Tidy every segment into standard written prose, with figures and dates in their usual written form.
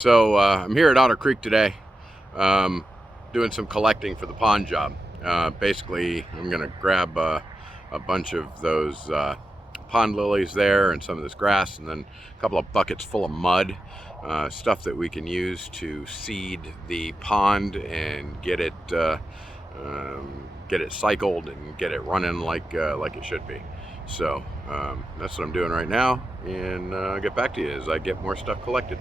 So I'm here at Otter Creek today, doing some collecting for the pond job. Basically, I'm going to grab a bunch of those pond lilies there and some of this grass, and then a couple of buckets full of mud, stuff that we can use to seed the pond and get it cycled and get it running like it should be. So that's what I'm doing right now, and I'll get back to you as I get more stuff collected.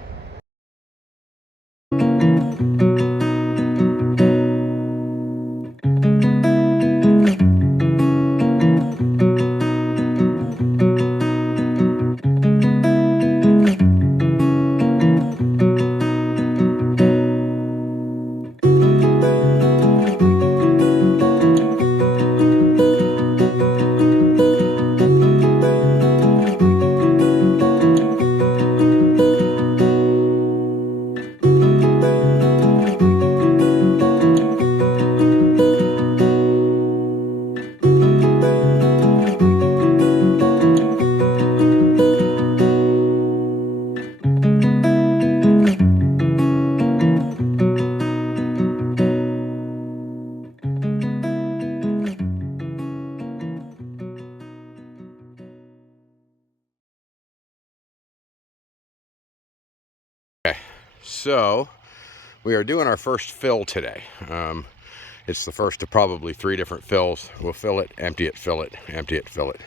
Okay, so we are doing our first fill today. It's the first of probably 3 different fills. We'll fill it, empty it, fill it, empty it, fill it.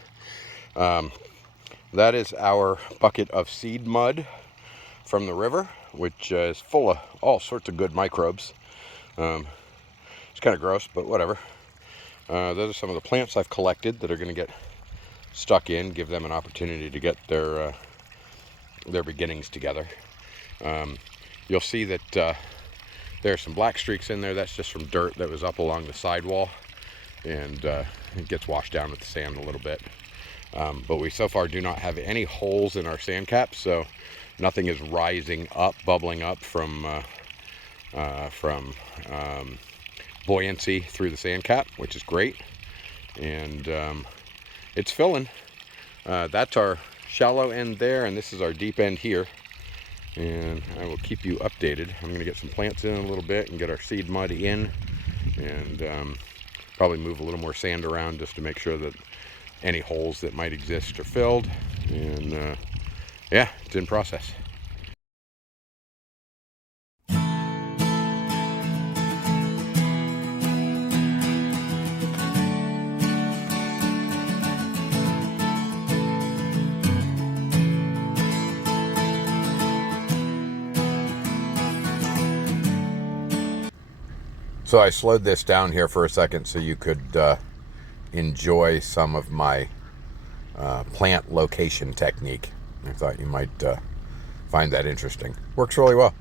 That is our bucket of seed mud from the river, which is full of all sorts of good microbes. It's kind of gross, but whatever. Those are some of the plants I've collected that are going to get stuck in, give them an opportunity to get their beginnings together. You'll see that there are some black streaks in there. That's just from dirt that was up along the sidewall, and it gets washed down with the sand a little bit. But we so far do not have any holes in our sand caps, so nothing is rising up, bubbling up from buoyancy through the sand cap, which is great. And it's filling. That's our shallow end there, and this is our deep end here. And I will keep you updated. I'm going to get some plants in a little bit and get our seed mud in, and probably move a little more sand around just to make sure that any holes that might exist are filled. And yeah, it's in process. So I slowed this down here for a second so you could enjoy some of my plant location technique. I thought you might find that interesting. Works really well.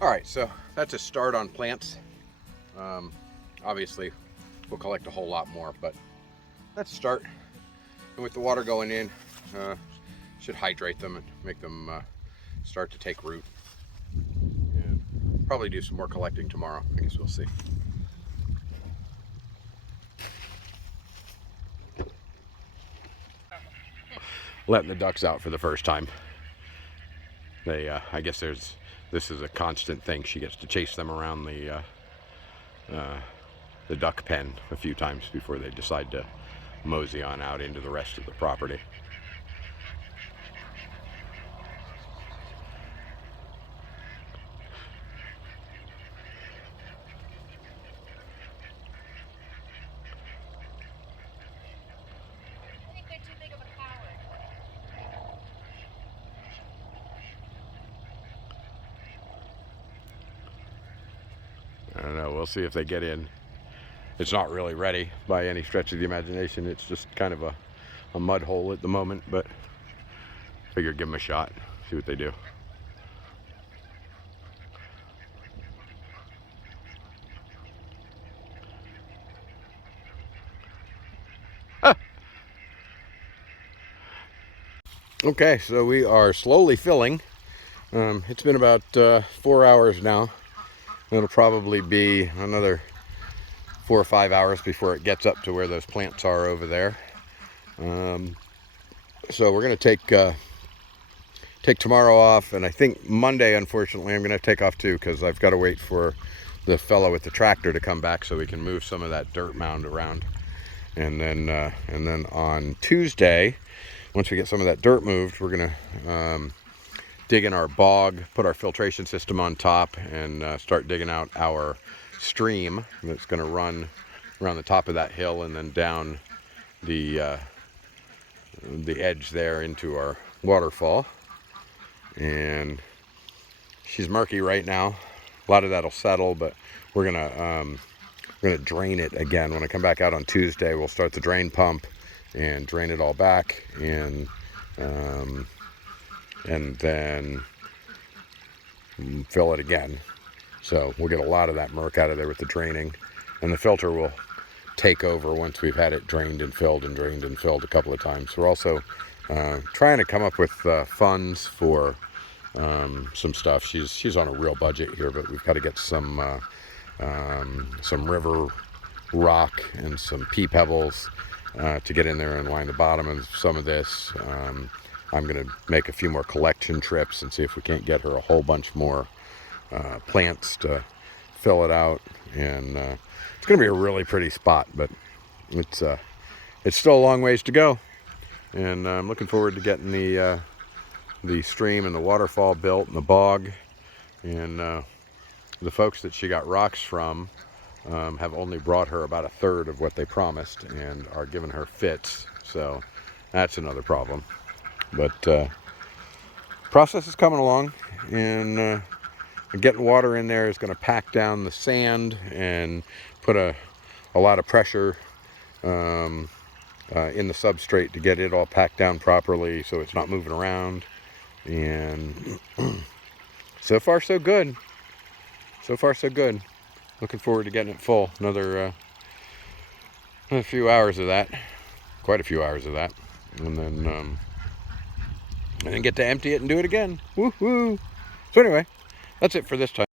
All right, so that's a start on plants. Obviously, we'll collect a whole lot more, but let's start. And with the water going in, should hydrate them and make them start to take root. And probably do some more collecting tomorrow. I guess we'll see. Letting the ducks out for the first time. They, I guess this is a constant thing. She gets to chase them around the duck pen a few times before they decide to mosey on out into the rest of the property. I don't know. We'll see if they get in. It's not really ready by any stretch of the imagination. It's just kind of a mud hole at the moment, but figure give them a shot, see what they do. Ah. Okay, so we are slowly filling. It's been about 4 hours now. It'll probably be another 4 or 5 hours before it gets up to where those plants are over there. So we're going to take tomorrow off, and I think Monday, unfortunately, I'm going to take off too, because I've got to wait for the fellow with the tractor to come back so we can move some of that dirt mound around. And then on Tuesday, once we get some of that dirt moved, we're going to dig in our bog, put our filtration system on top, and start digging out our stream that's going to run around the top of that hill and then down the edge there into our waterfall. And she's murky right now. A lot of that'll settle, but we're gonna drain it again. When I come back out on Tuesday, we'll start the drain pump and drain it all back, and then fill it again. So we'll get a lot of that murk out of there with the draining, and the filter will take over once we've had it drained and filled a couple of times. We're also trying to come up with funds for some stuff. She's on a real budget here, but we've got to get some river rock and some pea pebbles to get in there and line the bottom of some of this. I'm going to make a few more collection trips and see if we can't get her a whole bunch more plants to fill it out. And it's going to be a really pretty spot, but it's still a long ways to go. And I'm looking forward to getting the stream and the waterfall built and the bog. And the folks that she got rocks from have only brought her about a third of what they promised and are giving her fits. So that's another problem. But process is coming along, and getting water in there is going to pack down the sand and put a lot of pressure in the substrate to get it all packed down properly so it's not moving around. And so far so good. So far so good. Looking forward to getting it full. Another few hours of that. Quite a few hours of that. And then get to empty it and do it again. Woohoo! So anyway, that's it for this time.